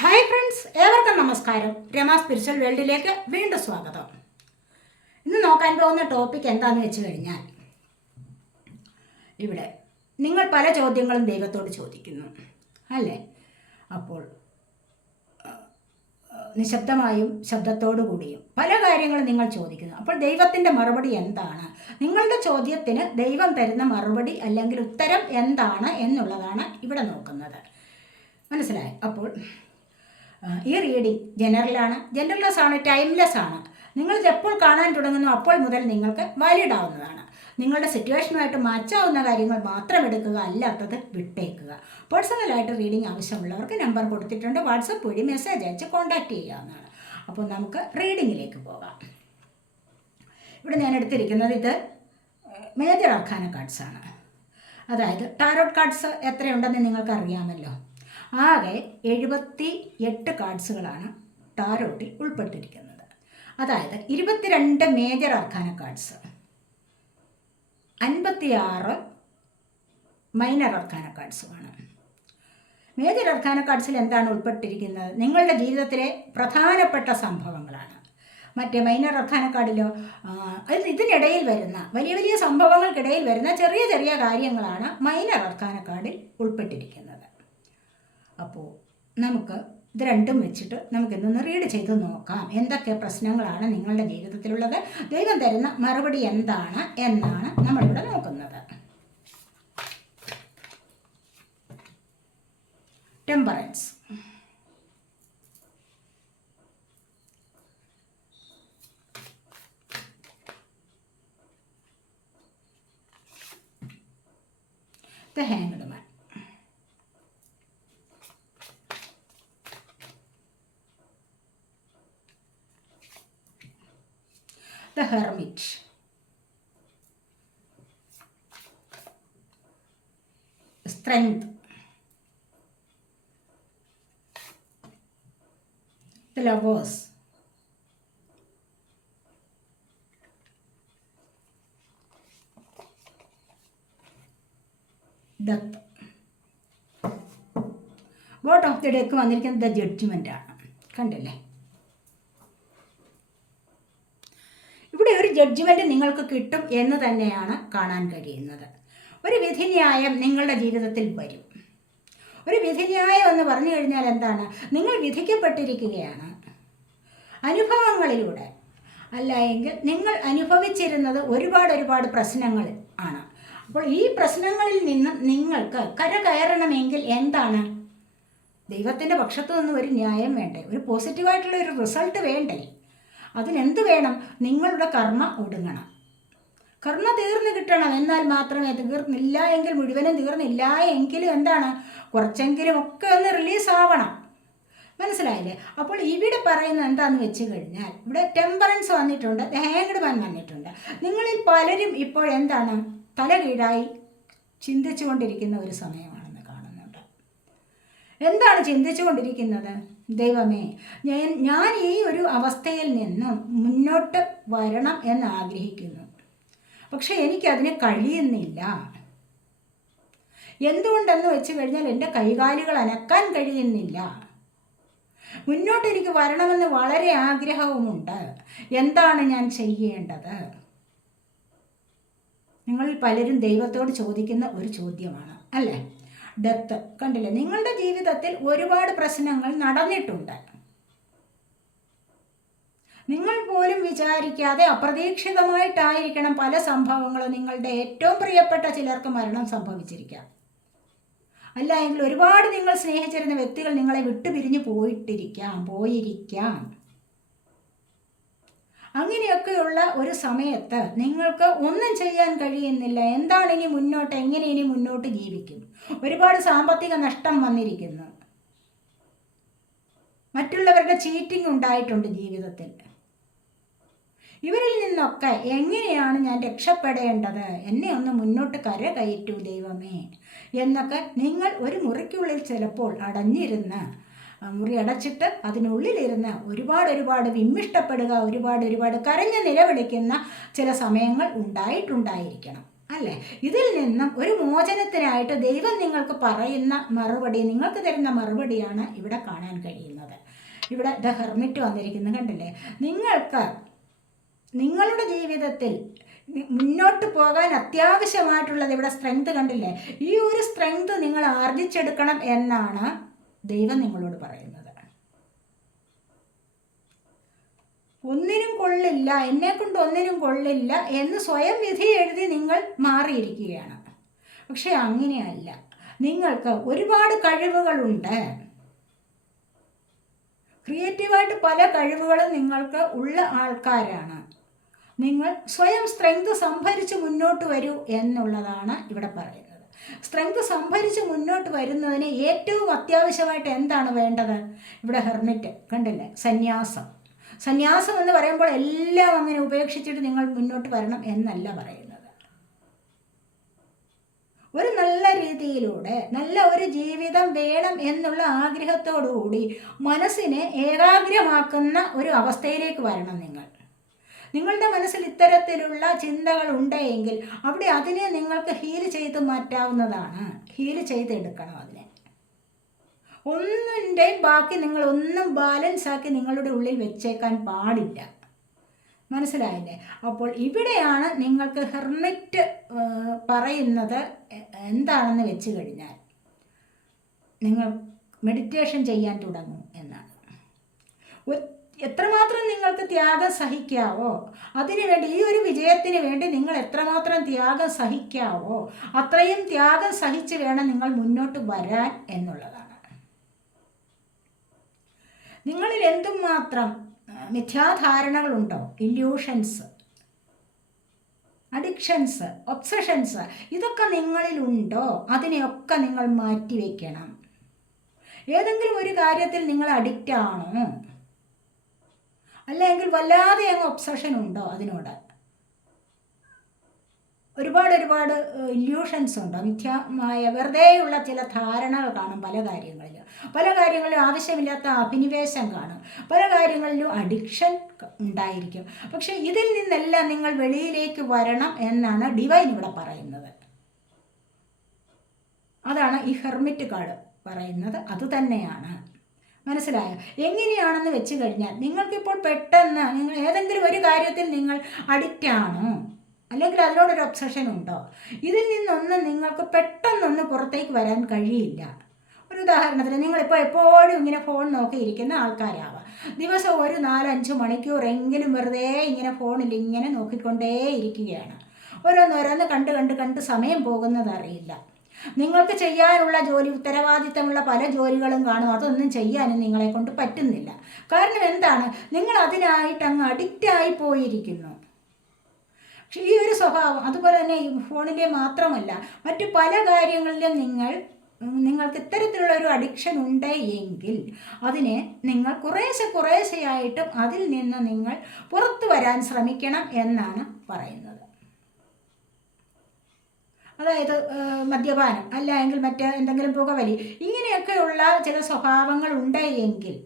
Hi friends ഏവർക്കും നമസ്കാരം. Rama spiritual വേൾഡിലേക്ക് വീണ്ടും സ്വാഗതം. ഇന്ന് നോക്കാൻ പോകുന്ന ടോപ്പിക് എന്താണെന്ന് വെച്ച് കഴിഞ്ഞാൽ ഇവിടെ നിങ്ങൾ പല ചോദ്യങ്ങളും ദൈവത്തോട് ചോദിക്കുന്നു അല്ലേ? അപ്പോൾ നിശബ്ദമായും ശബ്ദത്തോടു കൂടിയും പല കാര്യങ്ങളും നിങ്ങൾ ചോദിക്കുന്നു. അപ്പോൾ ദൈവത്തിന്റെ മറുപടി എന്താണ്? നിങ്ങളുടെ ചോദ്യത്തിന് ദൈവം തരുന്ന മറുപടി അല്ലെങ്കിൽ ഉത്തരം എന്താണ് എന്നുള്ളതാണ് ഇവിടെ നോക്കുന്നത്. മനസ്സിലായി? അപ്പോൾ ഈ റീഡിങ് ജനറലാണ് ജനറൽലെസ് ആണ് ടൈംലെസ് ആണ്. നിങ്ങൾ എപ്പോൾ കാണാൻ തുടങ്ങുന്നു അപ്പോൾ മുതൽ നിങ്ങൾക്ക് വാലിഡ് ആവുന്നതാണ്. നിങ്ങളുടെ സിറ്റുവേഷനുമായിട്ട് മാച്ചാവുന്ന കാര്യങ്ങൾ മാത്രം എടുക്കുക അല്ലാത്തത് വിട്ടേക്കുക. പേഴ്സണലായിട്ട് റീഡിങ് ആവശ്യമുള്ളവർക്ക് നമ്പർ കൊടുത്തിട്ടുണ്ട് വാട്സപ്പ് വഴി മെസ്സേജ് അയച്ച് കോൺടാക്റ്റ് ചെയ്യാവുന്നതാണ്. അപ്പോൾ നമുക്ക് റീഡിങ്ങിലേക്ക് പോകാം. ഇവിടെ ഞാൻ എടുത്തിരിക്കുന്നത് ഇത് മേജർ അർഖാന കാർഡ്സാണ് അതായത് ടാരോട്ട് കാർഡ്സ് എത്രയുണ്ടെന്ന് നിങ്ങൾക്ക് അറിയാമല്ലോ ആകെ എഴുപത്തി എട്ട് കാർഡ്സുകളാണ് ടാരോട്ടിൽ ഉൾപ്പെട്ടിരിക്കുന്നത്. അതായത് ഇരുപത്തിരണ്ട് മേജർ അർഖാന കാർഡ്സ് അൻപത്തിയാറ് മൈനർ അർഖാന കാർഡ്സുമാണ് മേജർ അർഖാന കാർഡ്സിൽ എന്താണ് ഉൾപ്പെട്ടിരിക്കുന്നത്? നിങ്ങളുടെ ജീവിതത്തിലെ പ്രധാനപ്പെട്ട സംഭവങ്ങളാണ്. മറ്റേ മൈനർ അർഖാന കാർഡിലോ ഇതിനിടയിൽ വരുന്ന വലിയ വലിയ സംഭവങ്ങൾക്കിടയിൽ വരുന്ന ചെറിയ ചെറിയ കാര്യങ്ങളാണ് മൈനർ അർഖാന കാർഡിൽ ഉൾപ്പെട്ടിരിക്കുന്നത്. അപ്പോൾ നമുക്ക് ഇത് രണ്ടും വെച്ചിട്ട് നമുക്ക് ഇതൊന്ന് റീഡ് ചെയ്ത് നോക്കാം. എന്തൊക്കെ പ്രശ്നങ്ങളാണ് നിങ്ങളുടെ ജീവിതത്തിലുള്ളത്? ദൈവം തരുന്ന മറുപടി എന്താണ് എന്നാണ് നമ്മളിവിടെ നോക്കുന്നത്. Temperance The The Hermit. Strength. The Lovers. Death. Bottom of the deck വന്നിരിക്കുന്നത് ദ ജഡ്ജ്മെന്റ് ആണ് കണ്ടില്ലേ ഇവിടെ ഒരു ജഡ്ജ്മെന്റ് നിങ്ങൾക്ക് കിട്ടും എന്ന് തന്നെയാണ് കാണാൻ കഴിയുന്നത്. ഒരു വിധിന്യായം നിങ്ങളുടെ ജീവിതത്തിൽ വരും. ഒരു വിധിന്യായം എന്ന് പറഞ്ഞു കഴിഞ്ഞാൽ എന്താണ്? നിങ്ങൾ വിധിക്കപ്പെട്ടിരിക്കുകയാണ്. അനുഭവങ്ങളിലൂടെ. അല്ല എങ്കിൽ നിങ്ങൾ അനുഭവിച്ചിരുന്നത് ഒരുപാട് ഒരുപാട് പ്രശ്നങ്ങൾ ആണ്. അപ്പോൾ ഈ പ്രശ്നങ്ങളിൽ നിന്ന് നിങ്ങൾക്ക് കര കയറണമെങ്കിൽ എന്താണ്? ദൈവത്തിന്റെ പക്ഷത്തു നിന്ന് ഒരു ന്യായം വേണ്ടേ? ഒരു പോസിറ്റീവായിട്ടുള്ള ഒരു റിസൾട്ട് വേണ്ടേ? അതിനെന്ത് വേണം? നിങ്ങളുടെ കർമ്മ ഒടുങ്ങണം. കർമ്മ തീർന്നു കിട്ടണം. എന്നാൽ മാത്രമേ തീർന്നില്ല എങ്കിൽ മുഴുവനും തീർന്നില്ല എങ്കിലും എന്താണ്? കുറച്ചെങ്കിലും ഒക്കെ ഒന്ന് റിലീസ് ആവണം മനസ്സിലായില്ലേ? അപ്പോൾ ഇവിടെ പറയുന്നത് എന്താണെന്ന് വെച്ച് കഴിഞ്ഞാൽ ഇവിടെ ടെമ്പറൻസ് വന്നിട്ടുണ്ട് ഹാങ്ഡ് മാൻ വന്നിട്ടുണ്ട്. നിങ്ങളിൽ പലരും ഇപ്പോൾ എന്താണ്? തല കീഴായി ചിന്തിച്ചുകൊണ്ടിരിക്കുന്ന ഒരു സമയമാണെന്ന് കാണുന്നുണ്ട്. എന്താണ് ചിന്തിച്ചു കൊണ്ടിരിക്കുന്നത് ദൈവമേ ഞാൻ ഞാൻ ഈ ഒരു അവസ്ഥയിൽ നിന്നും മുന്നോട്ട് വരണം എന്ന് ആഗ്രഹിക്കുന്നു പക്ഷെ എനിക്കതിന് കഴിയുന്നില്ല. എന്തുകൊണ്ടെന്ന് വെച്ച് കഴിഞ്ഞാൽ എന്റെ കൈകാലുകൾ അനക്കാൻ കഴിയുന്നില്ല. മുന്നോട്ട് എനിക്ക് വരണമെന്ന് വളരെ ആഗ്രഹവുമുണ്ട്. എന്താണ് ഞാൻ ചെയ്യേണ്ടത്? നിങ്ങളിൽ പലരും ദൈവത്തോട് ചോദിക്കുന്ന ഒരു ചോദ്യമാണ് അല്ലേ? ഡെത്ത് കണ്ടില്ലേ? നിങ്ങളുടെ ജീവിതത്തിൽ ഒരുപാട് പ്രശ്നങ്ങൾ നടന്നിട്ടുണ്ട്. നിങ്ങൾ പോലും വിചാരിക്കാതെ അപ്രതീക്ഷിതമായിട്ടായിരിക്കണം പല സംഭവങ്ങളും നിങ്ങളുടെ ഏറ്റവും പ്രിയപ്പെട്ട ചിലർക്ക് മരണം സംഭവിച്ചിരിക്കാം അല്ല എങ്കിൽ ഒരുപാട് നിങ്ങൾ സ്നേഹിച്ചിരുന്ന വ്യക്തികൾ നിങ്ങളെ വിട്ടുപിരിഞ്ഞു പോയിട്ടിരിക്കാം പോയിരിക്കാം. അങ്ങനെയൊക്കെയുള്ള ഒരു സമയത്ത് നിങ്ങൾക്ക് ഒന്നും ചെയ്യാൻ കഴിയുന്നില്ല. എന്താണ് ഇനി മുന്നോട്ട്? എങ്ങനെ ഇനി മുന്നോട്ട് ജീവിക്കും? ഒരുപാട് സാമ്പത്തിക നഷ്ടം വന്നിരിക്കുന്നു. മറ്റുള്ളവരുടെ ചീറ്റിംഗ് ഉണ്ടായിട്ടുണ്ട് ജീവിതത്തിൽ. ഇവരിൽ നിന്നൊക്കെ എങ്ങനെയാണ് ഞാൻ രക്ഷപ്പെടേണ്ടത്? എന്നെ ഒന്ന് മുന്നോട്ട് കര കയറ്റൂ ദൈവമേ എന്നൊക്കെ നിങ്ങൾ ഒരു മുറിക്കുള്ളിൽ ചിലപ്പോൾ അടഞ്ഞിരുന്ന് മുറി അടച്ചിട്ട് അതിനുള്ളിലിരുന്ന് ഒരുപാട് ഒരുപാട് വിമ്മിഷ്ടപ്പെടുക ഒരുപാട് ഒരുപാട് കരഞ്ഞ് നിലവിളിക്കുന്ന ചില സമയങ്ങൾ ഉണ്ടായിട്ടുണ്ടായിരിക്കണം. അല്ലേ? ഇതിൽ നിന്നും ഒരു മോചനത്തിനായിട്ട് ദൈവം നിങ്ങൾക്ക് പറയുന്ന മറുപടി നിങ്ങൾക്ക് തരുന്ന മറുപടിയാണ് ഇവിടെ കാണാൻ കഴിയുന്നത്. ഇവിടെ ദ ഹെർമിറ്റ് വന്നിരിക്കുന്നത് കണ്ടില്ലേ? നിങ്ങൾക്ക് നിങ്ങളുടെ ജീവിതത്തിൽ മുന്നോട്ട് പോകാൻ അത്യാവശ്യമായിട്ടുള്ളത് ഇവിടെ സ്ട്രെങ്ത് കണ്ടില്ലേ? ഈ ഒരു സ്ട്രെങ്ത് നിങ്ങൾ ആർജിച്ചെടുക്കണം എന്നാണ് ദൈവം നിങ്ങളോട് പറയുന്നത്. ഒന്നിനും കൊള്ളില്ല എന്നെ കൊണ്ട് ഒന്നിനും കൊള്ളില്ല എന്ന് സ്വയം വിധി എഴുതി നിങ്ങൾ മാറിയിരിക്കുകയാണ്. പക്ഷെ അങ്ങനെയല്ല. നിങ്ങൾക്ക് ഒരുപാട് കഴിവുകളുണ്ട്. ക്രിയേറ്റീവായിട്ട് പല കഴിവുകളും നിങ്ങൾക്ക് ഉള്ള ആൾക്കാരാണ്. നിങ്ങൾ സ്വയം സ്ട്രെങ്ത് സംഭരിച്ച് മുന്നോട്ട് വരൂ എന്നുള്ളതാണ് ഇവിടെ പറയുന്നത്. സ്ട്രെങ്ത് സംഭരിച്ച് മുന്നോട്ട് വരുന്നതിന് ഏറ്റവും അത്യാവശ്യമായിട്ട് എന്താണ് വേണ്ടത്? ഇവിടെ ഹെർമിറ്റ് കണ്ടില്ലേ? സന്യാസം. സന്യാസം എന്ന് പറയുമ്പോൾ എല്ലാം അങ്ങനെ ഉപേക്ഷിച്ചിട്ട് നിങ്ങൾ മുന്നോട്ട് വരണം എന്നല്ല പറയുന്നത്. ഒരു നല്ല രീതിയിലൂടെ നല്ല ഒരു ജീവിതം വേണം എന്നുള്ള ആഗ്രഹത്തോടുകൂടി മനസ്സിനെ ഏകാഗ്രമാക്കുന്ന ഒരു അവസ്ഥയിലേക്ക് വരണം നിങ്ങൾ. നിങ്ങളുടെ മനസ്സിൽ ഇത്തരത്തിലുള്ള ചിന്തകൾ ഉണ്ടെങ്കിൽ അവിടെ അതിനെ നിങ്ങൾക്ക് ഹീൽ ചെയ്ത് മാറ്റാവുന്നതാണ്. ഹീൽ ചെയ്തെടുക്കണം അതിനെ. ഒന്നിന്റെയും ബാക്കി നിങ്ങൾ ഒന്നും ബാലൻസ് ആക്കി നിങ്ങളുടെ ഉള്ളിൽ വെച്ചേക്കാൻ പാടില്ല. മനസ്സിലായില്ലേ? അപ്പോൾ ഇവിടെയാണ് നിങ്ങൾക്ക് ഹെർമിറ്റ് പറയുന്നത് എന്താണെന്ന് വെച്ച് കഴിഞ്ഞാൽ നിങ്ങൾ മെഡിറ്റേഷൻ ചെയ്യാൻ തുടങ്ങും എന്നാണ്. എത്രമാത്രം നിങ്ങൾക്ക് ത്യാഗം സഹിക്കാവോ അതിനുവേണ്ടി ഈ ഒരു വിജയത്തിന് വേണ്ടി നിങ്ങൾ എത്രമാത്രം ത്യാഗം സഹിക്കാവോ അത്രയും ത്യാഗം സഹിച്ച് വേണം നിങ്ങൾ മുന്നോട്ട് വരാൻ എന്നുള്ളതാണ് നിങ്ങളിൽ എന്തുമാത്രം മാത്രം മിഥ്യാധാരണകളുണ്ടോ? ഇല്യൂഷൻസ് അഡിക്ഷൻസ് ഒബ്സഷൻസ് ഇതൊക്കെ നിങ്ങളിലുണ്ടോ? അതിനെയൊക്കെ നിങ്ങൾ മാറ്റിവെക്കണം. ഏതെങ്കിലും ഒരു കാര്യത്തിൽ നിങ്ങൾ അഡിക്റ്റ് ആണോ? അല്ലെങ്കിൽ വല്ലാതെ അങ്ങ് ഒബ്സഷൻ ഉണ്ടോ അതിനോട്? ഒരുപാട് ഒരുപാട് ഇല്യൂഷൻസ് ഉണ്ട്. മിഥ്യമായ വെറുതെയുള്ള ചില ധാരണകൾ കാണും പല കാര്യങ്ങളിലും. പല കാര്യങ്ങളിലും ആവശ്യമില്ലാത്ത അഭിനിവേശം കാണും. പല കാര്യങ്ങളിലും അഡിക്ഷൻ ഉണ്ടായിരിക്കും. പക്ഷെ ഇതിൽ നിന്നെല്ലാം നിങ്ങൾ വെളിയിലേക്ക് വരണം എന്നാണ് ഡിവൈൻ ഇവിടെ പറയുന്നത്. അതാണ് ഈ ഹെർമിറ്റ് കാർഡ് പറയുന്നത്. അതുതന്നെയാണ് മനസ്സിലായോ? എങ്ങനെയാണെന്ന് വെച്ച് കഴിഞ്ഞാൽ നിങ്ങൾക്കിപ്പോൾ പെട്ടെന്ന് നിങ്ങൾ ഏതെങ്കിലും ഒരു കാര്യത്തിൽ നിങ്ങൾ അഡിക്റ്റ് ആണോ? അല്ലെങ്കിൽ അതിനോടൊരു ഒബ്സഷൻ ഉണ്ടോ? ഇതിൽ നിന്നൊന്നും നിങ്ങൾക്ക് പെട്ടെന്നൊന്ന് പുറത്തേക്ക് വരാൻ കഴിയില്ല. ഒരു ഉദാഹരണത്തിന് നിങ്ങളിപ്പോൾ എപ്പോഴും ഇങ്ങനെ ഫോൺ നോക്കിയിരിക്കുന്ന ആൾക്കാരാവാം. ദിവസം ഒരു നാലഞ്ച് മണിക്കൂറെങ്കിലും വെറുതെ ഇങ്ങനെ ഫോണിൽ ഇങ്ങനെ നോക്കിക്കൊണ്ടേ ഇരിക്കുകയാണ്. ഓരോന്നോരോന്ന് കണ്ട് കണ്ട് കണ്ട് സമയം പോകുന്നത് അറിയില്ല. നിങ്ങൾക്ക് ചെയ്യാനുള്ള ജോലി ഉത്തരവാദിത്തമുള്ള പല ജോലികളും കാണും. അതൊന്നും ചെയ്യാനും നിങ്ങളെ കൊണ്ട് പറ്റുന്നില്ല. കാരണം എന്താണ്? നിങ്ങൾ അതിനായിട്ട് അങ്ങ് അഡിക്റ്റായി പോയിരിക്കുന്നു. പക്ഷേ ഈ ഒരു സ്വഭാവം അതുപോലെ തന്നെ ഈ ഫോണിലെ മാത്രമല്ല മറ്റു പല കാര്യങ്ങളിലും നിങ്ങൾ നിങ്ങൾക്ക് ഇത്തരത്തിലുള്ള ഒരു അഡിക്ഷൻ ഉണ്ട് എങ്കിൽ അതിനെ നിങ്ങൾ കുറേശ്ശെ കുറേശ്ശെയായിട്ടും അതിൽ നിന്ന് നിങ്ങൾ പുറത്തു വരാൻ ശ്രമിക്കണം എന്നാണ് പറയുന്നത്. അതായത് മദ്യപാനം അല്ല എങ്കിൽ മറ്റ് എന്തെങ്കിലും പുകവലി ഇങ്ങനെയൊക്കെയുള്ള ചില സ്വഭാവങ്ങൾ ഉണ്ട് എങ്കിൽ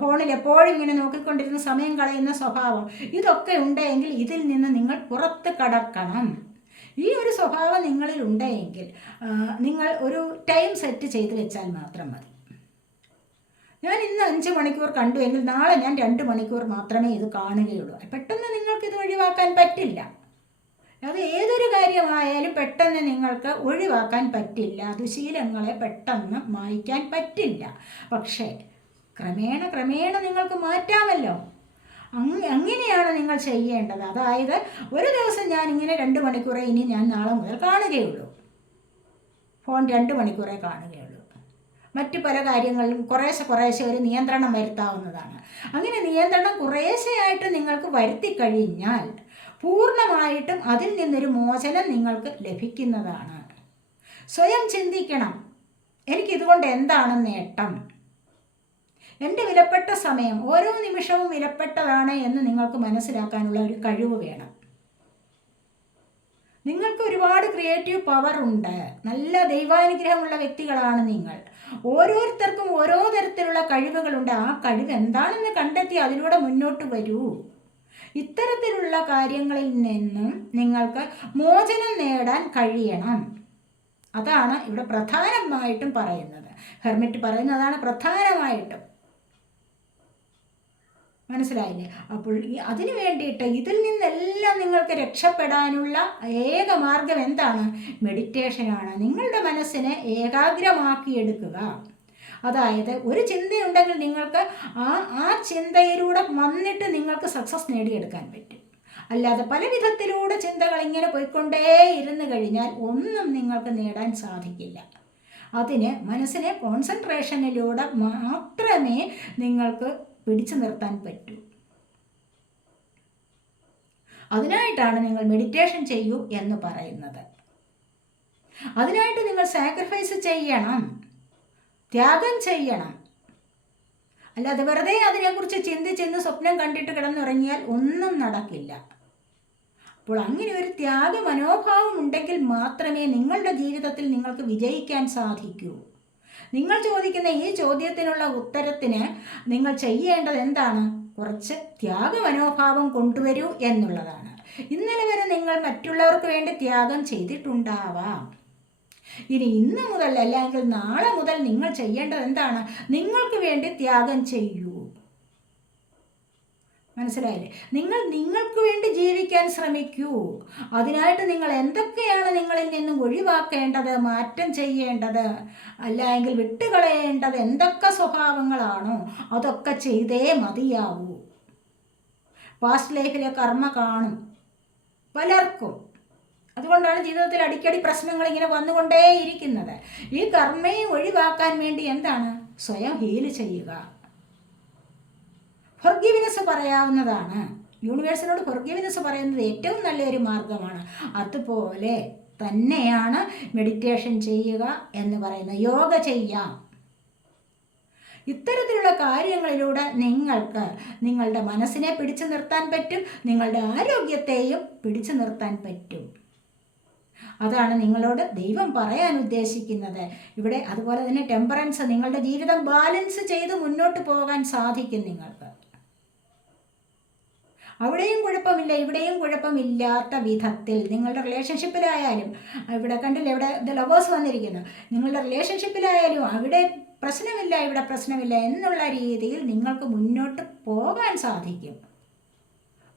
ഫോണിൽ എപ്പോഴും ഇങ്ങനെ നോക്കിക്കൊണ്ടിരുന്ന സമയം കളയുന്ന സ്വഭാവം. ഇതൊക്കെ ഉണ്ടെങ്കിൽ ഇതിൽ നിന്ന് നിങ്ങൾ പുറത്ത് കടക്കണം. ഈ ഒരു സ്വഭാവം നിങ്ങളിൽ ഉണ്ടെങ്കിൽ നിങ്ങൾ ഒരു ടൈം സെറ്റ് ചെയ്ത് വെച്ചാൽ മാത്രം മതി. ഞാൻ ഇന്ന് അഞ്ച് മണിക്കൂർ കണ്ടു എങ്കിൽ നാളെ ഞാൻ രണ്ട് മണിക്കൂർ മാത്രമേ ഇത് കാണുകയുള്ളൂ. പെട്ടെന്ന് നിങ്ങൾക്ക് ഇത് ഒഴിവാക്കാൻ പറ്റില്ല. അത് ഏതൊരു കാര്യമായാലും പെട്ടെന്ന് നിങ്ങൾക്ക് ഒഴിവാക്കാൻ പറ്റില്ല. ദുശീലങ്ങളെ പെട്ടെന്ന് മായ്ക്കാൻ പറ്റില്ല. പക്ഷേ ക്രമേണ ക്രമേണ നിങ്ങൾക്ക് മാറ്റാമല്ലോ. അങ്ങ അങ്ങനെയാണ് നിങ്ങൾ ചെയ്യേണ്ടത്? അതായത് ഒരു ദിവസം ഞാൻ ഇങ്ങനെ രണ്ട് മണിക്കൂറേ ഇനി ഞാൻ നാളെ മുതൽ കാണുകയുള്ളൂ. ഫോൺ രണ്ട് മണിക്കൂറേ കാണുകയുള്ളൂ. മറ്റു പല കാര്യങ്ങളിലും കുറേശ്ശെ കുറേശ്ശെ ഒരു നിയന്ത്രണം വരുത്താവുന്നതാണ്. അങ്ങനെ നിയന്ത്രണം കുറേശ്ശെയായിട്ട് നിങ്ങൾക്ക് വരുത്തി കഴിഞ്ഞാൽ പൂർണമായിട്ടും അതിൽ നിന്നൊരു മോചനം നിങ്ങൾക്ക് ലഭിക്കുന്നതാണ്. സ്വയം ചിന്തിക്കണം. എനിക്കിതുകൊണ്ട് എന്താണ് നേട്ടം? എന്റെ വിലപ്പെട്ട സമയം ഓരോ നിമിഷവും വിലപ്പെട്ടതാണ് എന്ന് നിങ്ങൾക്ക് മനസ്സിലാക്കാനുള്ള ഒരു കഴിവ് വേണം. നിങ്ങൾക്ക് ഒരുപാട് ക്രിയേറ്റീവ് പവർ ഉണ്ട്. നല്ല ദൈവാനുഗ്രഹമുള്ള വ്യക്തികളാണ് നിങ്ങൾ. ഓരോരുത്തർക്കും ഓരോ തരത്തിലുള്ള കഴിവുകളുണ്ട്. ആ കഴിവ് എന്താണെന്ന് കണ്ടെത്തി അതിലൂടെ മുന്നോട്ട് വരൂ. ഇത്തരത്തിലുള്ള കാര്യങ്ങളിൽ നിന്നും നിങ്ങൾക്ക് മോചനം നേടാൻ കഴിയണം. അതാണ് ഇവിടെ പ്രധാനമായിട്ടും പറയുന്നത്. ഹെർമിറ്റ് പറയുന്നതാണ് പ്രധാനമായിട്ടും. മനസ്സിലായില്ലേ? അപ്പോൾ ഈ അതിനു വേണ്ടിയിട്ട് ഇതിൽ നിന്നെല്ലാം നിങ്ങൾക്ക് രക്ഷപ്പെടാനുള്ള ഏക മാർഗം എന്താണ്? മെഡിറ്റേഷനാണ്. നിങ്ങളുടെ മനസ്സിനെ ഏകാഗ്രമാക്കിയെടുക്കുക. അതായത് ഒരു ചിന്തയുണ്ടെങ്കിൽ നിങ്ങൾക്ക് ആ ആ ചിന്തയിലൂടെ വന്നിട്ട് നിങ്ങൾക്ക് സക്സസ് നേടിയെടുക്കാൻ പറ്റും. അല്ലാതെ പല വിധത്തിലൂടെ ചിന്തകൾ ഇങ്ങനെ പോയിക്കൊണ്ടേ ഇരുന്ന് കഴിഞ്ഞാൽ ഒന്നും നിങ്ങൾക്ക് നേടാൻ സാധിക്കില്ല. അതിന് മനസ്സിനെ കോൺസെൻട്രേഷനിലൂടെ മാത്രമേ നിങ്ങൾക്ക് പിടിച്ചു നിർത്താൻ പറ്റൂ. അതിനായിട്ടാണ് നിങ്ങൾ മെഡിറ്റേഷൻ ചെയ്യൂ എന്ന് പറയുന്നത്. അതിനായിട്ട് നിങ്ങൾ സാക്രിഫൈസ് ചെയ്യണം. ത്യാഗം ചെയ്യണം. അല്ലാതെ വെറുതെ അതിനെക്കുറിച്ച് ചിന്തിച്ചിന്ന് സ്വപ്നം കണ്ടിട്ട് കിടന്നുറങ്ങിയാൽ ഒന്നും നടക്കില്ല. അപ്പോൾ അങ്ങനെ ഒരു ത്യാഗ മനോഭാവം ഉണ്ടെങ്കിൽ മാത്രമേ നിങ്ങളുടെ ജീവിതത്തിൽ നിങ്ങൾക്ക് വിജയിക്കാൻ സാധിക്കൂ. നിങ്ങൾ ചോദിക്കുന്ന ഈ ചോദ്യത്തിനുള്ള ഉത്തരത്തിന് നിങ്ങൾ ചെയ്യേണ്ടത് എന്താണ്? കുറച്ച് ത്യാഗ മനോഭാവം കൊണ്ടുവരൂ എന്നുള്ളതാണ്. ഇന്നലെ വരെ നിങ്ങൾ മറ്റുള്ളവർക്ക് വേണ്ടി ത്യാഗം ചെയ്തിട്ടുണ്ടാവാം. ഇനി ഇന്ന് മുതൽ അല്ലെങ്കിൽ നാളെ മുതൽ നിങ്ങൾ ചെയ്യേണ്ടത് എന്താണ്? നിങ്ങൾക്ക് വേണ്ടി ത്യാഗം ചെയ്യൂ. മനസ്സിലായില്ലേ? നിങ്ങൾ നിങ്ങൾക്ക് വേണ്ടി ജീവിക്കാൻ ശ്രമിക്കൂ. അതിനായിട്ട് നിങ്ങൾ എന്തൊക്കെയാണ് നിങ്ങളിൽ നിന്നും ഒഴിവാക്കേണ്ടത് മാറ്റം ചെയ്യേണ്ടത് അല്ലെങ്കിൽ വിട്ടുകളയേണ്ടത് എന്തൊക്കെ സ്വഭാവങ്ങളാണോ അതൊക്കെ ചെയ്തേ മതിയാവൂ. പാസ്റ്റ് ലൈഫിലെ കർമ്മ കാണും. പലർക്കും. അതുകൊണ്ടാണ് ജീവിതത്തിൽ അടിക്കടി പ്രശ്നങ്ങൾ ഇങ്ങനെ വന്നുകൊണ്ടേയിരിക്കുന്നത്. ഈ കർമ്മയെ ഒഴിവാക്കാൻ വേണ്ടി എന്താണ്? സ്വയം ഹീൽ ചെയ്യുക. ഫൊർഗിവിനെസ് പറയാവുന്നതാണ്. യൂണിവേഴ്സിനോട് ഫൊർഗിവിനെസ് പറയുന്നത് ഏറ്റവും നല്ലൊരു മാർഗമാണ്. അതുപോലെ തന്നെയാണ് മെഡിറ്റേഷൻ ചെയ്യുക എന്ന് പറയുന്നത്. യോഗ ചെയ്യാം. ഇത്തരത്തിലുള്ള കാര്യങ്ങളിലൂടെ നിങ്ങൾക്ക് നിങ്ങളുടെ മനസ്സിനെ പിടിച്ചു നിർത്താൻ പറ്റും. നിങ്ങളുടെ ആരോഗ്യത്തെയും പിടിച്ചു നിർത്താൻ പറ്റും. അതാണ് നിങ്ങളോട് ദൈവം പറയാൻ ഉദ്ദേശിക്കുന്നത്. ഇവിടെ അതുപോലെ തന്നെ ടെമ്പറൻസ് നിങ്ങളുടെ ജീവിതം ബാലൻസ് ചെയ്ത് മുന്നോട്ട് പോകാൻ സാധിക്കും നിങ്ങൾക്ക്. അവിടെയും കുഴപ്പമില്ല ഇവിടെയും കുഴപ്പമില്ലാത്ത വിധത്തിൽ നിങ്ങളുടെ റിലേഷൻഷിപ്പിലായാലും ഇവിടെ കണ്ടില്ല ഇവിടെ ലവേഴ്സ് വന്നിരിക്കുന്നു. നിങ്ങളുടെ റിലേഷൻഷിപ്പിലായാലും അവിടെ പ്രശ്നമില്ല ഇവിടെ പ്രശ്നമില്ല എന്നുള്ള രീതിയിൽ നിങ്ങൾക്ക് മുന്നോട്ട് പോകാൻ സാധിക്കും.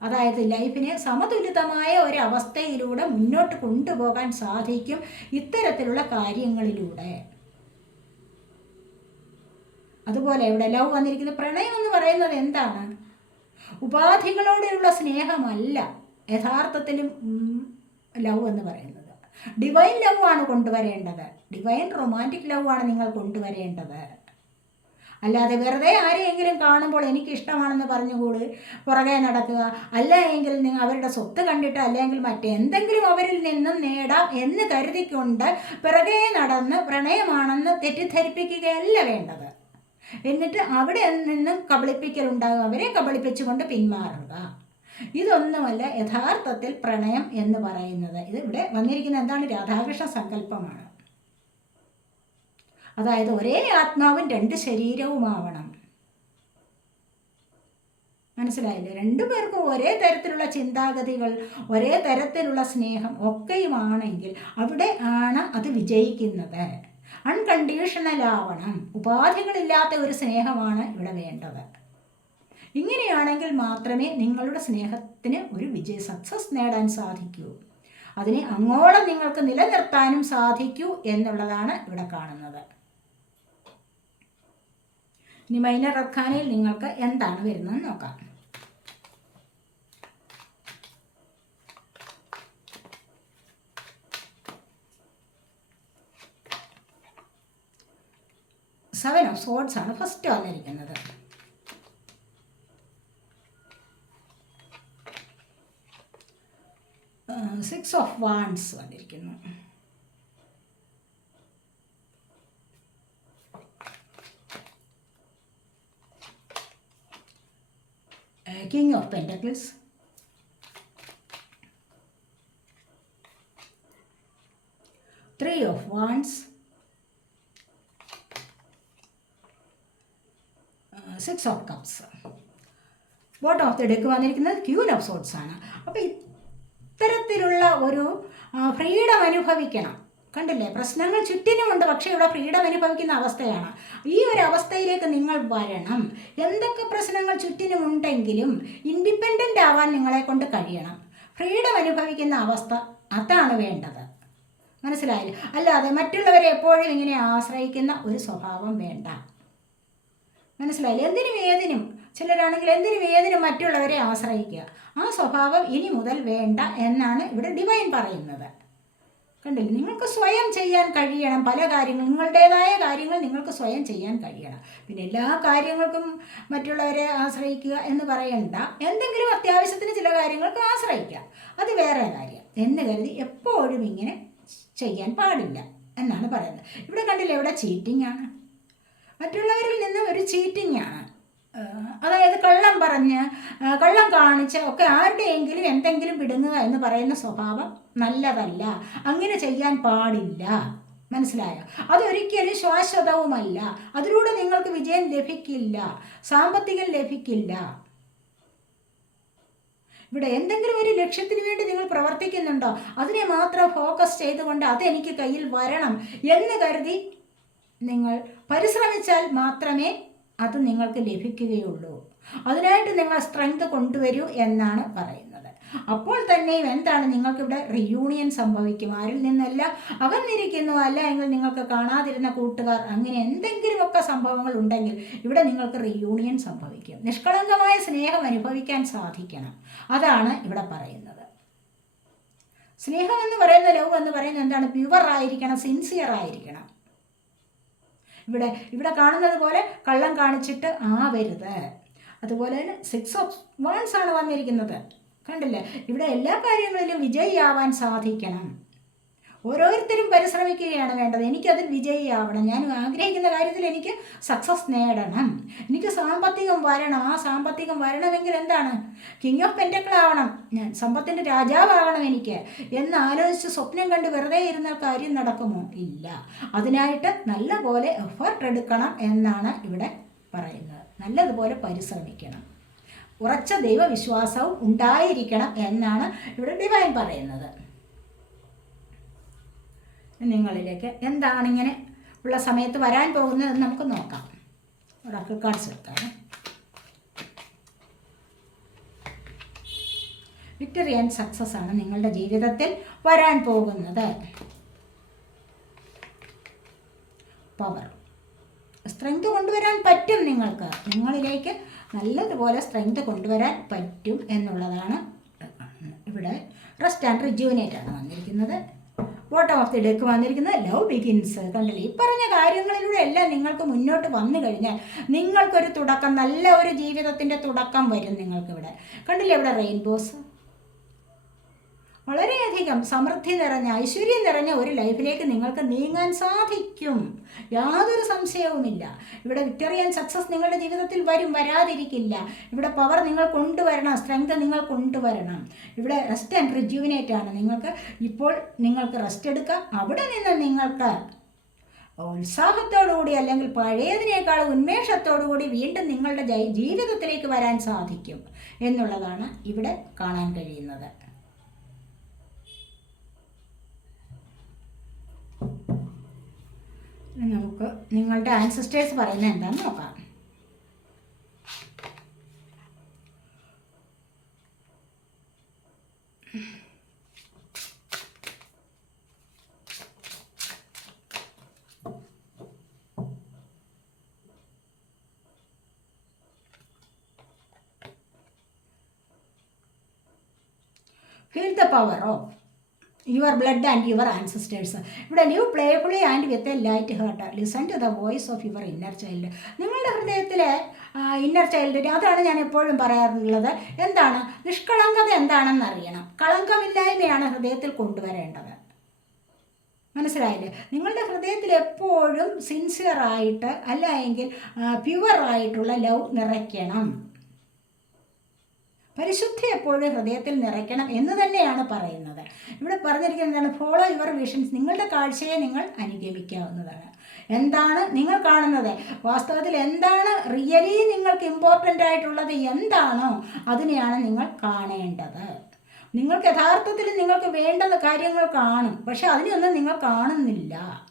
അതായത് ലൈഫിനെ സമതുലിതമായ ഒരവസ്ഥയിലൂടെ മുന്നോട്ട് കൊണ്ടുപോകാൻ സാധിക്കും ഇത്തരത്തിലുള്ള കാര്യങ്ങളിലൂടെ. അതുപോലെ ഇവിടെ ലവ് വന്നിരിക്കുന്ന. പ്രണയം എന്ന് പറയുന്നത് എന്താണ്? ഉപാധികളോടെയുള്ള സ്നേഹമല്ല യഥാർത്ഥത്തിലും ലവ് എന്ന് പറയുന്നത്. ഡിവൈൻ ലവ് ആണ് കൊണ്ടുവരേണ്ടത്. ഡിവൈൻ റൊമാന്റിക് ലവ് ആണ് നിങ്ങൾ കൊണ്ടുവരേണ്ടത്. അല്ലാതെ വെറുതെ ആരെയെങ്കിലും കാണുമ്പോൾ എനിക്ക് ഇഷ്ടമാണെന്ന് പറഞ്ഞുകൂടി പുറകെ നടക്കുക. അല്ല എങ്കിൽ നിങ്ങൾ അവരുടെ സ്വത്ത് കണ്ടിട്ട് അല്ലെങ്കിൽ മറ്റെന്തെങ്കിലും അവരിൽ നിന്നും നേടാം എന്ന് കരുതിക്കൊണ്ട് പിറകെ നടന്ന് പ്രണയമാണെന്ന് തെറ്റിദ്ധരിപ്പിക്കുകയല്ല വേണ്ടത്. എന്നിട്ട് അവിടെ നിന്നും കബളിപ്പിക്കൽ ഉണ്ടാകും അവരെ കബളിപ്പിച്ചുകൊണ്ട് പിന്മാറുക. ഇതൊന്നുമല്ല യഥാർത്ഥത്തിൽ പ്രണയം എന്ന് പറയുന്നത്. ഇത് ഇവിടെ വന്നിരിക്കുന്ന എന്താണ്? രാധാകൃഷ്ണ സങ്കല്പമാണ്. അതായത് ഒരേ ആത്മാവും രണ്ട് ശരീരവുമാവണം. മനസ്സിലായില്ലേ? രണ്ടു പേർക്കും ഒരേ തരത്തിലുള്ള ചിന്താഗതികൾ ഒരേ തരത്തിലുള്ള സ്നേഹം ഒക്കെയുമാണെങ്കിൽ അവിടെ ആണ് അത് വിജയിക്കുന്നത്. അൺകണ്ടീഷണൽ ആവണം ഉപാധികളില്ലാത്ത ഒരു സ്നേഹമാണ് ഇവിടെ വേണ്ടത്. ഇങ്ങനെയാണെങ്കിൽ മാത്രമേ നിങ്ങളുടെ സ്നേഹത്തിന് ഒരു വിജയ സക്സസ് നേടാൻ സാധിക്കൂ. അതിനെ അങ്ങോളം നിങ്ങൾക്ക് നിലനിർത്താനും സാധിക്കൂ എന്നുള്ളതാണ് ഇവിടെ കാണുന്നത്. ഇനി മൈനർ റഖാനയിൽ നിങ്ങൾക്ക് എന്താണ് വരുന്നത് നോക്കാം. സെവൻ ഓഫ് സോഡ്സ് ആണ് ഫസ്റ്റ് വന്നിരിക്കുന്നത്. സിക്സ് ഓഫ് വാൺസ് വന്നിരിക്കുന്നു. King of pentacles three of wands six of cups bottom of the deck വന്നിരിക്കുന്നത്? ക്യൂൻ ഓഫ് സോട്ട്സ് ആണ്. അപ്പോൾ ഇത്തരത്തിലുള്ള ഒരു ഫ്രീഡം അനുഭവിക്കണം. കണ്ടില്ലേ? പ്രശ്നങ്ങൾ ചുറ്റിനുമുണ്ട് പക്ഷേ ഇവിടെ ഫ്രീഡം അനുഭവിക്കുന്ന അവസ്ഥയാണ്. ഈ ഒരു അവസ്ഥയിലേക്ക് നിങ്ങൾ വരണം. എന്തൊക്കെ പ്രശ്നങ്ങൾ ചുറ്റിനുമുണ്ടെങ്കിലും ഇൻഡിപെൻഡന്റ് ആവാൻ നിങ്ങളെ കൊണ്ട് കഴിയണം. ഫ്രീഡം അനുഭവിക്കുന്ന അവസ്ഥ അതാണ് വേണ്ടത്. മനസ്സിലായില്ല? അല്ലാതെ മറ്റുള്ളവരെ എപ്പോഴും ഇങ്ങനെ ആശ്രയിക്കുന്ന ഒരു സ്വഭാവം വേണ്ട. മനസ്സിലായില്ല? എന്തിനും ഏതിനും ചിലരാണെങ്കിൽ എന്തിനും ഏതിനും മറ്റുള്ളവരെ ആശ്രയിക്കുക? ആ സ്വഭാവം ഇനി മുതൽ വേണ്ട എന്നാണ് ഇവിടെ ഡിവൈൻ പറയുന്നത്. കണ്ടില്ലേ? നിങ്ങൾക്ക് സ്വയം ചെയ്യാൻ കഴിയണം. പല കാര്യങ്ങളും നിങ്ങളുടേതായ കാര്യങ്ങൾ നിങ്ങൾക്ക് സ്വയം ചെയ്യാൻ കഴിയണം. പിന്നെ എല്ലാ കാര്യങ്ങൾക്കും മറ്റുള്ളവരെ ആശ്രയിക്കുക എന്ന് പറയണ്ട. എന്തെങ്കിലും അത്യാവശ്യത്തിന് ചില കാര്യങ്ങൾക്ക് ആശ്രയിക്കാം. അത് വേറെ കാര്യം. എന്ന് കരുതി എപ്പോഴും ഇങ്ങനെ ചെയ്യാൻ പാടില്ല എന്നാണ് പറയുന്നത്. ഇവിടെ കണ്ടില്ലേ? ഇവിടെ ചീറ്റിംഗ് ആണ്. മറ്റുള്ളവരിൽ നിന്ന് ഒരു ചീറ്റിംഗ് ആണ് അതായത് കള്ളം പറഞ്ഞ് കള്ളം കാണിച്ച് ഒക്കെ ആരുടെയെങ്കിലും എന്തെങ്കിലും വിടുങ്ങുക എന്ന് പറയുന്ന സ്വഭാവം നല്ലതല്ല. അങ്ങനെ ചെയ്യാൻ പാടില്ല. മനസ്സിലായോ? അതൊരിക്കലും ശാശ്വതവുമല്ല. അതിലൂടെ നിങ്ങൾക്ക് വിജയം ലഭിക്കില്ല. സാമ്പത്തികം ലഭിക്കില്ല. ഇവിടെ എന്തെങ്കിലും ഒരു ലക്ഷ്യത്തിന് വേണ്ടി നിങ്ങൾ പ്രവർത്തിക്കുന്നുണ്ടോ? അതിനെ മാത്രം ഫോക്കസ് ചെയ്തുകൊണ്ട് അതെനിക്ക് കയ്യിൽ വരണം എന്ന് കരുതി നിങ്ങൾ പരിശ്രമിച്ചാൽ മാത്രമേ അത് നിങ്ങൾക്ക് ലഭിക്കുകയുള്ളൂ. അതിനായിട്ട് നിങ്ങൾ സ്ട്രെങ്ത് കൊണ്ടുവരൂ എന്നാണ് പറയുന്നത്. അപ്പോൾ തന്നെയും എന്താണ് നിങ്ങൾക്കിവിടെ റിയൂണിയൻ സംഭവിക്കും. ആരിൽ നിന്നല്ല അകന്നിരിക്കുന്നു അല്ല എങ്കിൽ നിങ്ങൾക്ക് കാണാതിരുന്ന കൂട്ടുകാർ. അങ്ങനെ എന്തെങ്കിലുമൊക്കെ സംഭവങ്ങൾ ഉണ്ടെങ്കിൽ ഇവിടെ നിങ്ങൾക്ക് റിയൂണിയൻ സംഭവിക്കും. നിഷ്കളങ്കമായ സ്നേഹം അനുഭവിക്കാൻ സാധിക്കണം. അതാണ് ഇവിടെ പറയുന്നത്. സ്നേഹം എന്ന് പറയുന്ന ലവ് എന്ന് പറയുന്നത് എന്താണ്? പ്യുവർ ആയിരിക്കണം സിൻസിയർ ആയിരിക്കണം. ഇവിടെ ഇവിടെ കാണുന്നത് പോലെ കള്ളം കാണിച്ചിട്ട് ആവരുത്. അതുപോലെ തന്നെ സിക്സ് ഓഫ് വൺസ് ആണ് വന്നിരിക്കുന്നത്. കണ്ടില്ലേ? ഇവിടെ എല്ലാ കാര്യങ്ങളിലും വിജയിയാവാൻ സാധിക്കണം. ഓരോരുത്തരും പരിശ്രമിക്കുകയാണ് വേണ്ടത്. എനിക്കതിൽ വിജയിയാവണം. ഞാൻ ആഗ്രഹിക്കുന്ന കാര്യത്തിൽ എനിക്ക് സക്സസ് നേടണം. എനിക്ക് സാമ്പത്തികം വരണം. ആ സാമ്പത്തികം വരണമെങ്കിൽ എന്താണ്? കിങ് ഓഫ് പെന്റക്കളാവണം ഞാൻ സമ്പത്തിന്റെ രാജാവാകണം എനിക്ക്. എന്ന് ആലോചിച്ച് സ്വപ്നം കണ്ട് വെറുതെ ഇരുന്ന കാര്യം നടക്കുമോ? ഇല്ല. അതിനായിട്ട് നല്ലപോലെ എഫേർട്ട് എടുക്കണം എന്നാണ് ഇവിടെ പറയുന്നത്. നല്ലതുപോലെ പരിശ്രമിക്കണം. ഉറച്ച ദൈവവിശ്വാസവും ഉണ്ടായിരിക്കണം എന്നാണ് ഇവിടെ ഡിവൈൻ പറയുന്നത്. നിങ്ങളിലേക്ക് എന്താണ് ഇങ്ങനെ ഉള്ള സമയത്ത് വരാൻ പോകുന്നതെന്ന് നമുക്ക് നോക്കാം. ഒരാൾക്ക് കാർഡ്സ് എടുക്കാം. വിക്ടറി ആൻഡ് സക്സസ് ആണ് നിങ്ങളുടെ ജീവിതത്തിൽ വരാൻ പോകുന്നത്. പവർ സ്ട്രെങ്ത് കൊണ്ടുവരാൻ പറ്റും നിങ്ങൾക്ക്. നിങ്ങളിലേക്ക് നല്ലതുപോലെ സ്ട്രെങ്ത് കൊണ്ടുവരാൻ പറ്റും എന്നുള്ളതാണ് ഇവിടെ റെസ്റ്റ് ആൻഡ് റിജ്യൂനേറ്റ് ആണ് വന്നിരിക്കുന്നത്. ബോട്ടം ഓഫ് ദി ഡെക്ക് വന്നിരിക്കുന്നത് ലവ് ബിഗിൻസ് കണ്ടില്ലേ? ഈ പറഞ്ഞ കാര്യങ്ങളിലൂടെ എല്ലാം നിങ്ങൾക്ക് മുന്നോട്ട് വന്നു കഴിഞ്ഞാൽ നിങ്ങൾക്കൊരു തുടക്കം നല്ല ഒരു ജീവിതത്തിന്റെ തുടക്കം വരും നിങ്ങൾക്കിവിടെ. കണ്ടില്ലേ ഇവിടെ റെയിൻബോസ് വളരെയധികം സമൃദ്ധി നിറഞ്ഞ ഐശ്വര്യം നിറഞ്ഞ ഒരു ലൈഫിലേക്ക് നിങ്ങൾക്ക് നീങ്ങാൻ സാധിക്കും. യാതൊരു സംശയവുമില്ല. ഇവിടെ വിക്ടോറിയൻ സക്സസ് നിങ്ങളുടെ ജീവിതത്തിൽ വരും വരാതിരിക്കില്ല. ഇവിടെ പവർ നിങ്ങൾ കൊണ്ടുവരണം സ്ട്രെങ്ത് നിങ്ങൾ കൊണ്ടുവരണം. ഇവിടെ റെസ്റ്റ് ആൻഡ് റിജ്യൂവിനേറ്റ് ആണ്. നിങ്ങൾക്ക് ഇപ്പോൾ നിങ്ങൾക്ക് റെസ്റ്റ് എടുക്കാം. അവിടെ നിന്ന് നിങ്ങൾക്ക് ഉത്സാഹത്തോടുകൂടി അല്ലെങ്കിൽ പഴയതിനേക്കാൾ ഉന്മേഷത്തോടുകൂടി വീണ്ടും നിങ്ങളുടെ ജീവിതത്തിലേക്ക് വരാൻ സാധിക്കും എന്നുള്ളതാണ് ഇവിടെ കാണാൻ കഴിയുന്നത് ഇനി നമുക്ക് നിങ്ങളുടെ ആൻസിസ്റ്റേഴ്സ് പറയുന്നത് എന്താണെന്ന് നോക്കാം. Feel the power of your blood and your ancestors ഇവിടെ live playfully and with a light heart listen to the voice of your inner child നിങ്ങളുടെ ഹൃദയത്തിലെ ഇന്നർ ചൈൽഡ് അതാണ് ഞാൻ എപ്പോഴും പറയാറുള്ളത്. എന്താണ്? നിഷ്കളങ്കത എന്താണെന്ന് അറിയണം കളങ്കമില്ലായ്മയാണ് ഹൃദയത്തിൽ കൊണ്ടുവരേണ്ടത്. മനസ്സിലായില്ലേ? നിങ്ങളുടെ ഹൃദയത്തിൽ എപ്പോഴും സിൻസിയർ ആയിട്ട് അല്ല എങ്കിൽ പ്യുവർ ആയിട്ടുള്ള ലവ് നിറയ്ക്കണം. പരിശുദ്ധി എപ്പോഴും ഹൃദയത്തിൽ നിറയ്ക്കണം എന്ന് തന്നെയാണ് പറയുന്നത്. ഇവിടെ പറഞ്ഞിരിക്കുന്നത് എന്താണ്? ഫോളോ യുവർ വിഷൻസ് നിങ്ങളുടെ കാഴ്ചയെ നിങ്ങൾ അനുഗമിക്കാവുന്നതാണ്. എന്താണ് നിങ്ങൾ കാണുന്നത്? വാസ്തവത്തിൽ എന്താണ് റിയലി നിങ്ങൾക്ക് ഇമ്പോർട്ടന്റ് ആയിട്ടുള്ളത് എന്താണോ അതിനെയാണ് നിങ്ങൾ കാണേണ്ടത്. നിങ്ങൾക്ക് യഥാർത്ഥത്തിൽ നിങ്ങൾക്ക് വേണ്ടത് കാര്യങ്ങൾ കാണും. പക്ഷെ അതിനൊന്നും നിങ്ങൾ കാണുന്നില്ല.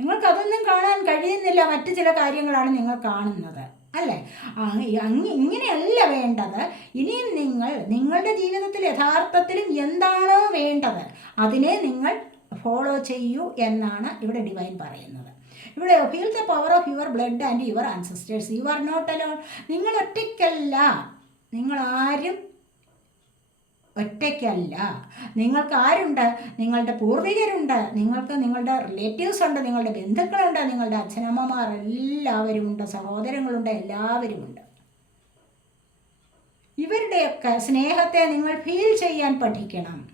നിങ്ങൾക്കതൊന്നും കാണാൻ കഴിയുന്നില്ല. മറ്റു ചില കാര്യങ്ങളാണ് നിങ്ങൾ കാണുന്നത്. അല്ലേ? ഇങ്ങനെയല്ല വേണ്ടത്. ഇനിയും നിങ്ങൾ നിങ്ങളുടെ ജീവിതത്തിൽ യഥാർത്ഥത്തിലും എന്താണോ വേണ്ടത് അതിനെ നിങ്ങൾ ഫോളോ ചെയ്യൂ എന്നാണ് ഇവിടെ ഡിവൈൻ പറയുന്നത്. ഇവിടെ feel the power of your blood and your ancestors you are not alone നിങ്ങൾ ഒറ്റയ്ക്കല്ല. നിങ്ങൾ ആരും ഒറ്റയ്ക്കല്ല. നിങ്ങൾക്ക് ആരുണ്ട്? നിങ്ങളുടെ പൂർവികരുണ്ട്. നിങ്ങൾക്ക് നിങ്ങളുടെ റിലേറ്റീവ്സ് ഉണ്ട്. നിങ്ങളുടെ ബന്ധുക്കളുണ്ട്. നിങ്ങളുടെ അച്ഛനമ്മമാർ എല്ലാവരും ഉണ്ട്. സഹോദരങ്ങളുണ്ട്. എല്ലാവരുമുണ്ട് ഇവരുടെയൊക്കെ സ്നേഹത്തെ നിങ്ങൾ ഫീൽ ചെയ്യാൻ പഠിക്കണം.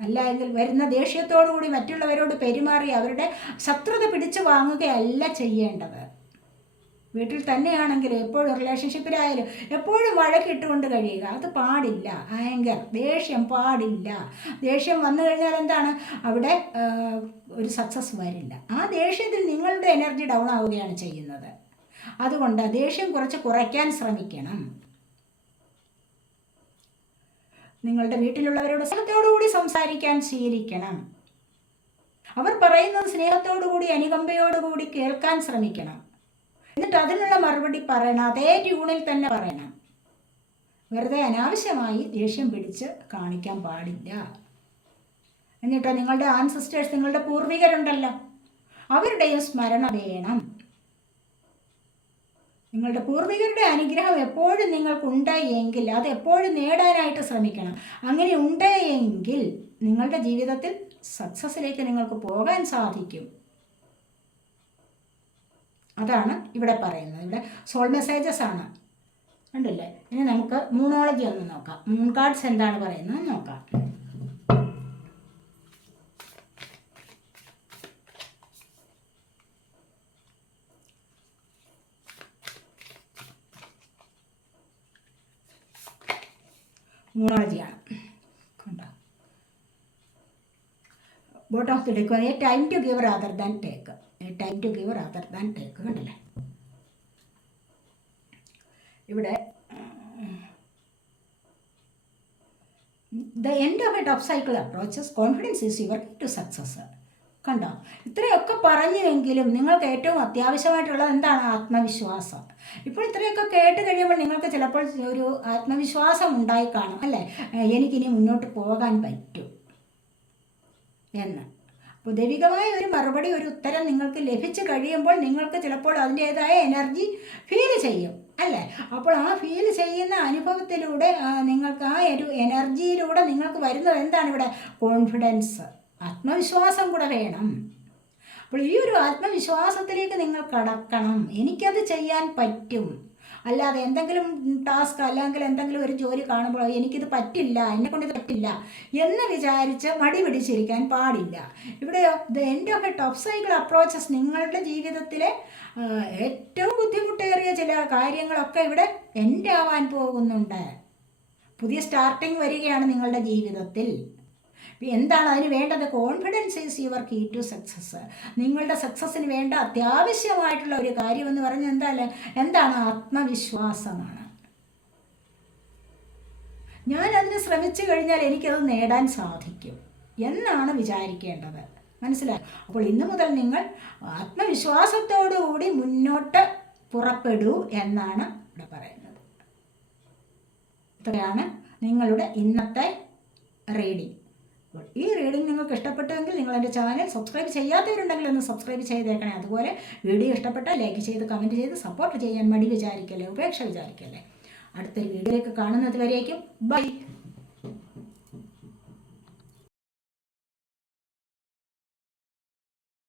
അല്ല എങ്കിൽ വരുന്ന ദേഷ്യത്തോടു കൂടി മറ്റുള്ളവരോട് പെരുമാറി അവരുടെ ശത്രുത പിടിച്ചു വാങ്ങുകയല്ല ചെയ്യേണ്ടത്. വീട്ടിൽ തന്നെയാണെങ്കിലും എപ്പോഴും റിലേഷൻഷിപ്പിലായാലും എപ്പോഴും വഴക്കിട്ടുകൊണ്ട് കഴിയുക. അത് പാടില്ല. ആങ്കർ ദേഷ്യം പാടില്ല. ദേഷ്യം വന്നു കഴിഞ്ഞാൽ എന്താണ്? അവിടെ ഒരു സക്സസ് വരില്ല. ആ ദേഷ്യത്തിൽ നിങ്ങളുടെ എനർജി ഡൗൺ ആവുകയാണ് ചെയ്യുന്നത്. അതുകൊണ്ട് ദേഷ്യം കുറച്ച് കുറയ്ക്കാൻ ശ്രമിക്കണം. നിങ്ങളുടെ വീട്ടിലുള്ളവരോട് സ്നേഹത്തോടുകൂടി സംസാരിക്കാൻ ശീലിക്കണം. അവർ പറയുന്നത് സ്നേഹത്തോടുകൂടി അനുകമ്പയോടുകൂടി കേൾക്കാൻ ശ്രമിക്കണം. എന്നിട്ട് അതിനുള്ള മറുപടി പറയണം. അതേ ട്യൂണിൽ തന്നെ പറയണം. വെറുതെ അനാവശ്യമായി ദേഷ്യം പിടിച്ച് കാണിക്കാൻ പാടില്ല. എന്നിട്ട് നിങ്ങളുടെ ആൻസിസ്റ്റേഴ്സ് നിങ്ങളുടെ പൂർവികരുണ്ടല്ലോ. അവരുടെയും സ്മരണ വേണം. നിങ്ങളുടെ പൂർവികരുടെ അനുഗ്രഹം എപ്പോഴും നിങ്ങൾക്കുണ്ട് എങ്കിൽ അത് എപ്പോഴും നേടാനായിട്ട് ശ്രമിക്കണം. അങ്ങനെ ഉണ്ട് എങ്കിൽ നിങ്ങളുടെ ജീവിതത്തിൽ സക്സസ്സിലേക്ക് നിങ്ങൾക്ക് പോകാൻ സാധിക്കും. അതാണ് ഇവിടെ പറയുന്നത്. ഇവിടെ സോൾ മെസ്സേജസ് ആണ്. ഉണ്ടല്ലേ ഇനി നമുക്ക് മൂണോളജി ഒന്ന് നോക്കാം. മൂൺ കാർഡ്സ് എന്താണ് പറയുന്നത് നോക്കാം. മൂണോളജിയാണ് കണ്ടോ? Bottom of the deck time to give rather than take to give rather than take കണ്ടല്ലേ? ഇവിടെ the end of a top cycle approaches confidence is your to success കണ്ടോ? ഇത്രയൊക്കെ പറഞ്ഞുവെങ്കിലും നിങ്ങൾക്ക് ഏറ്റവും അത്യാവശ്യമായിട്ടുള്ളത് എന്താണ് ആത്മവിശ്വാസം? ഇപ്പോൾ ഇത്രയൊക്കെ കേട്ട് കഴിയുമ്പോൾ നിങ്ങൾക്ക് ചിലപ്പോൾ ഒരു ആത്മവിശ്വാസം ഉണ്ടായി കാണും അല്ലേ? എനിക്കിനി മുന്നോട്ട് പോകാൻ പറ്റും എന്ന്. അപ്പോൾ ഒരു മറുപടി ഒരു ഉത്തരം നിങ്ങൾക്ക് ലഭിച്ചു കഴിയുമ്പോൾ നിങ്ങൾക്ക് ചിലപ്പോൾ അതിന്റേതായ എനർജി ഫീൽ ചെയ്യും അല്ലേ? അപ്പോൾ ആ ഫീൽ ചെയ്യുന്ന അനുഭവത്തിലൂടെ നിങ്ങൾക്ക് ആ ഒരു എനർജിയിലൂടെ നിങ്ങൾക്ക് വരുന്നത് എന്താണ് ഇവിടെ? കോൺഫിഡൻസ് ആത്മവിശ്വാസം കൂടെ വേണം. അപ്പോൾ ഈ ഒരു ആത്മവിശ്വാസത്തിലേക്ക് നിങ്ങൾ കടക്കണം. എനിക്കത് ചെയ്യാൻ പറ്റും. അല്ലാതെ എന്തെങ്കിലും ടാസ്ക് അല്ലെങ്കിൽ എന്തെങ്കിലും ഒരു ജോലി കാണുമ്പോൾ എനിക്കിത് പറ്റില്ല എന്നെ കൊണ്ട് പറ്റില്ല എന്ന് വിചാരിച്ച് മടി പിടിച്ചിരിക്കാൻ പാടില്ല. ഇവിടെ the end of a top cycle approaches നിങ്ങളുടെ ജീവിതത്തിലെ ഏറ്റവും ബുദ്ധിമുട്ടേറിയ ചില കാര്യങ്ങളൊക്കെ ഇവിടെ എൻഡ് ആവാൻ പോകുന്നുണ്ട്. പുതിയ സ്റ്റാർട്ടിങ് വരികയാണ് നിങ്ങളുടെ ജീവിതത്തിൽ. എന്താണ് അതിന് വേണ്ടത്? Confidence is your key to success നിങ്ങളുടെ സക്സസ്സിന് വേണ്ട അത്യാവശ്യമായിട്ടുള്ള ഒരു കാര്യമെന്ന് പറഞ്ഞാൽ എന്താ എന്താണ്? ആത്മവിശ്വാസമാണ്. ഞാൻ അതിന് ശ്രമിച്ചു കഴിഞ്ഞാൽ എനിക്കത് നേടാൻ സാധിക്കും എന്നാണ് വിചാരിക്കേണ്ടത്. മനസ്സിലായി അപ്പോൾ ഇന്നു മുതൽ നിങ്ങൾ ആത്മവിശ്വാസത്തോടുകൂടി മുന്നോട്ട് പുറപ്പെടൂ എന്നാണ് ഇവിടെ പറയുന്നത്. ഇത്രയാണ് നിങ്ങളുടെ ഇന്നത്തെ റീഡിംഗ് ഈ റീഡിംഗ് നിങ്ങൾക്ക് ഇഷ്ടപ്പെട്ടെങ്കിൽ നിങ്ങൾ എന്റെ ചാനൽ സബ്സ്ക്രൈബ് ചെയ്യാത്തവരുണ്ടെങ്കിൽ ഒന്ന് സബ്സ്ക്രൈബ് ചെയ്തേക്കണേ. അതുപോലെ വീഡിയോ ഇഷ്ടപ്പെട്ട ലൈക്ക് ചെയ്ത് കമന്റ് ചെയ്ത് സപ്പോർട്ട് ചെയ്യാൻ മടി വിചാരിക്കല്ലേ? ഉപേക്ഷ വിചാരിക്കല്ലേ? അടുത്തൊരു വീഡിയോയിലേക്ക് കാണുന്നത് വരേക്കും. ബൈ